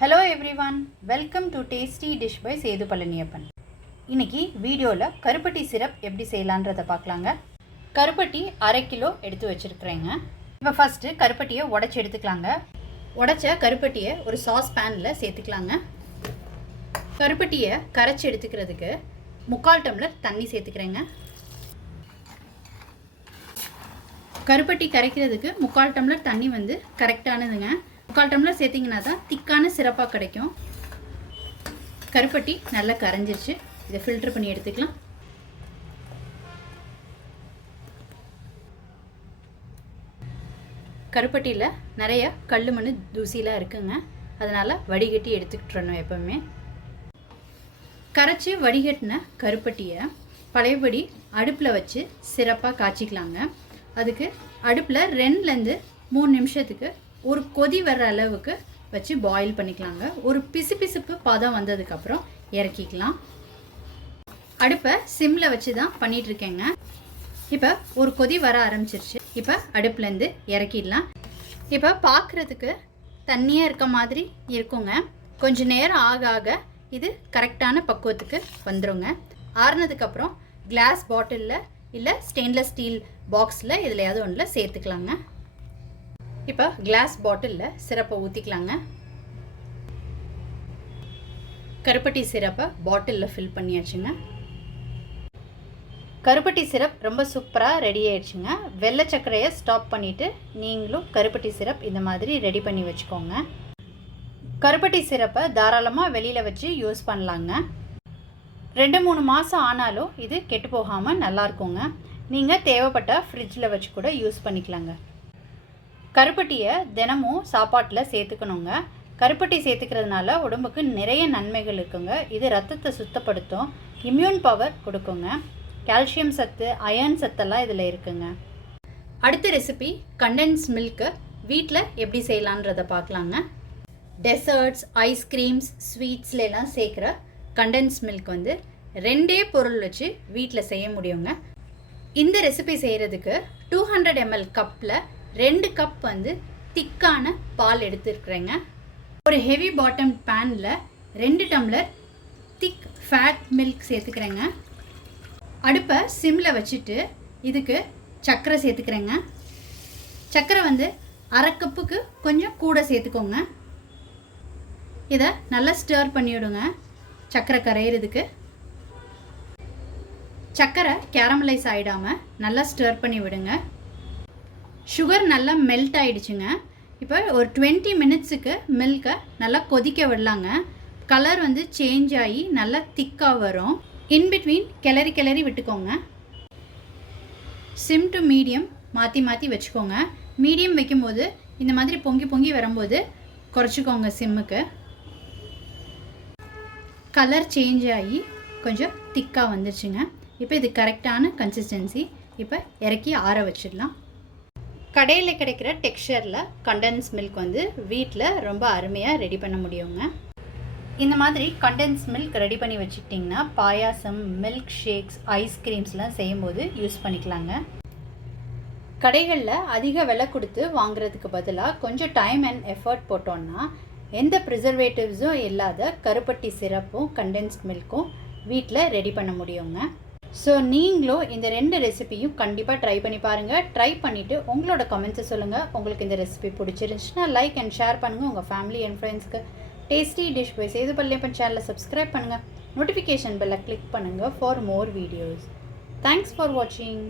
Hello everyone, welcome to Tasty Dish by Sethu Palaniyappan. இன்னைக்கு வீடியோல கருப்பட்டி சிரப் எப்படி செய்யலாம்ன்றத பார்க்கலாங்க. கருப்பட்டி 1/2 கிலோ எடுத்து வச்சிருக்கேங்க. இப்போ ஃபர்ஸ்ட் கருப்பட்டியை உடைச்சு எடுத்துக்கலாங்க. உடைச்ச கருப்பட்டியை ஒரு சாஸ் பேன்ல சேர்த்துக்கலாங்க. கருப்பட்டியை கரைச்சி எடுத்துக்கிறதுக்கு 3/4 டம்ளர் தண்ணி சேர்த்துக்கிறேங்க. கருப்பட்டி கரைக்கிறதுக்கு 3/4 டம்ளர் தண்ணி வந்து கரெக்டானதுங்க. 3/4 டம்ளர் சேர்த்திங்கன்னா தான் திக்கான சிரப்பாக கிடைக்கும். கருப்பட்டி நல்லா கரைஞ்சிருச்சு. இதை ஃபில்டர் பண்ணி எடுத்துக்கலாம். கருப்பட்டியில் நிறைய கல் மண் தூசிலாம் இருக்குங்க. அதனால் வடிகட்டி எடுத்துக்கிட்டுறணும். எப்போவுமே கரைச்சி வடிகட்டின கருப்பட்டியை பழையபடி அடுப்பில் வச்சு சிறப்பாக காய்ச்சிக்கலாங்க. அதுக்கு அடுப்பில் 2லேருந்து 3 நிமிஷத்துக்கு ஒரு கொதி வர்ற அளவுக்கு வச்சு பாயில் பண்ணிக்கலாங்க. ஒரு பிசுபிசுப்பு பதம் வந்ததுக்கப்புறம் இறக்கிக்கலாம். அடுப்பை சிம்மில் வச்சு தான் பண்ணிகிட்ருக்கேங்க. இப்போ ஒரு கொதி வர ஆரம்பிச்சிருச்சு. இப்போ அடுப்புலேருந்து இறக்கிடலாம். இப்போ பார்க்குறதுக்கு தண்ணியாக இருக்க மாதிரி இருக்குங்க. கொஞ்சம் நேரம் ஆக ஆக இது கரெக்டான பக்குவத்துக்கு வந்துடுங்க. ஆறுனதுக்கப்புறம் கிளாஸ் பாட்டிலில் இல்லை ஸ்டெயின்லெஸ் ஸ்டீல் பாக்ஸில் எதுலையாவது ஒன்றில் சேர்த்துக்கலாங்க. இப்போ கிளாஸ் பாட்டிலில் சிரப்பை ஊற்றிக்கலாங்க. கருப்பட்டி சிரப்பை பாட்டிலில் ஃபில் பண்ணியாச்சுங்க. கருப்பட்டி சிரப் ரொம்ப சூப்பராக ரெடி ஆயிடுச்சுங்க. வெள்ளை சர்க்கரையை ஸ்டாப் பண்ணிவிட்டு நீங்களும் கருப்பட்டி சிரப் இந்த மாதிரி ரெடி பண்ணி வச்சுக்கோங்க. கருப்பட்டி சிரப்பை தாராளமாக வெளியில் வச்சு யூஸ் பண்ணலாங்க. 2-3 மாதம் ஆனாலும் இது கெட்டு போகாமல் நல்லாயிருக்குங்க. நீங்கள் தேவைப்பட்ட ஃப்ரிட்ஜில் வச்சு கூட யூஸ் பண்ணிக்கலாங்க. கருப்பட்டியை தினமும் சாப்பாட்டில் சேர்த்துக்கணுங்க. கருப்பட்டி சேர்த்துக்கிறதுனால உடம்புக்கு நிறைய நன்மைகள் இருக்குங்க. இது ரத்தத்தை சுத்தப்படுத்தும், இம்யூன் பவர் கொடுக்குங்க, கால்சியம் சத்து, அயர்ன் சத்தெல்லாம் இதில் இருக்குங்க. அடுத்த ரெசிபி கண்டென்ஸ் மில்க்கு வீட்டில் எப்படி செய்யலான்றதை பார்க்கலாங்க. டெசர்ட்ஸ், ஐஸ்கிரீம்ஸ், ஸ்வீட்ஸ்லாம் சேர்க்குற கண்டென்ஸ் மில்க் வந்து 2 பொருள் வச்சு வீட்டில் செய்ய முடியுங்க. இந்த ரெசிபி செய்கிறதுக்கு 200 ml கப்பில் 2 கப் வந்து திக்கான பால் எடுத்துருக்குறேங்க. ஒரு ஹெவி பாட்டம் பேனில் 2 டம்ளர் திக் ஃபேட் மில்க் சேர்த்துக்கிறேங்க. அடுப்பை சிம்மில் வச்சுட்டு இதுக்கு சர்க்கரை சேர்த்துக்கிறேங்க. சர்க்கரை வந்து 1/2 கப்புக்கு கொஞ்சம் கூட சேர்த்துக்கோங்க. இதை நல்லா ஸ்டர் பண்ணிவிடுங்க சர்க்கரை கரையிறதுக்கு. சர்க்கரை கேரமலைஸ் ஆகிடாமல் நல்லா ஸ்டர் பண்ணி விடுங்க. சுகர் நல்லா மெல்ட் ஆகிடுச்சுங்க. இப்போ ஒரு 20 மினிட்ஸுக்கு மில்கை நல்லா கொதிக்க விடலாங்க. கலர் வந்து சேஞ்ச் ஆகி நல்லா திக்காக வரும். இன்பிட்வீன் கிளறி விட்டுக்கோங்க. சிம் டு மீடியம் மாற்றி மாற்றி வச்சுக்கோங்க. மீடியம் வைக்கும்போது இந்த மாதிரி பொங்கி வரும்போது குறைச்சிக்கோங்க சிம்முக்கு. கலர் சேஞ்ச் ஆகி கொஞ்சம் திக்காக வந்துருச்சுங்க. இப்போ இது கரெக்டான கன்சிஸ்டன்சி. இப்போ இறக்கி ஆற வச்சிடலாம். கடையில் கிடைக்கிற டெக்ஸ்சரில் கண்டென்ஸ் மில்க் வந்து வீட்டில் ரொம்ப அருமையாக ரெடி பண்ண முடியுங்க. இந்த மாதிரி கண்டென்ஸ் மில்க் ரெடி பண்ணி வச்சுக்கிட்டிங்கன்னா பாயாசம், மில்க் ஷேக்ஸ், ஐஸ்கிரீம்ஸ்லாம் செய்யும்போது யூஸ் பண்ணிக்கலாங்க. கடைகளில் அதிக விலை கொடுத்து வாங்குறதுக்கு பதிலாக கொஞ்சம் டைம் அண்ட் எஃபர்ட் போட்டோன்னா எந்த ப்ரிசர்வேட்டிவ்ஸும் இல்லாத கருப்பட்டி சிரப்பும் கண்டென்ஸ்ட் மில்க்கும் வீட்டில் ரெடி பண்ண முடியுங்க. ஸோ நீங்களும் இந்த 2 ரெசிபியும் கண்டிப்பாக ட்ரை பண்ணி பாருங்கள். ட்ரை பண்ணிவிட்டு உங்களோட கமெண்ட்ஸை சொல்லுங்கள். உங்களுக்கு இந்த ரெசிபி பிடிச்சிருந்துச்சுன்னா லைக் அண்ட் ஷேர் பண்ணுங்கள். உங்கள் ஃபேமிலி அண்ட் ஃப்ரெண்ட்ஸ்க்கு tasty dish by Sethu Palaniappan சேனலை சப்ஸ்கிரைப் பண்ணுங்கள். நோட்டிஃபிகேஷன் பெல்லை கிளிக் பண்ணுங்கள் for more videos. Thanks for வாட்சிங்.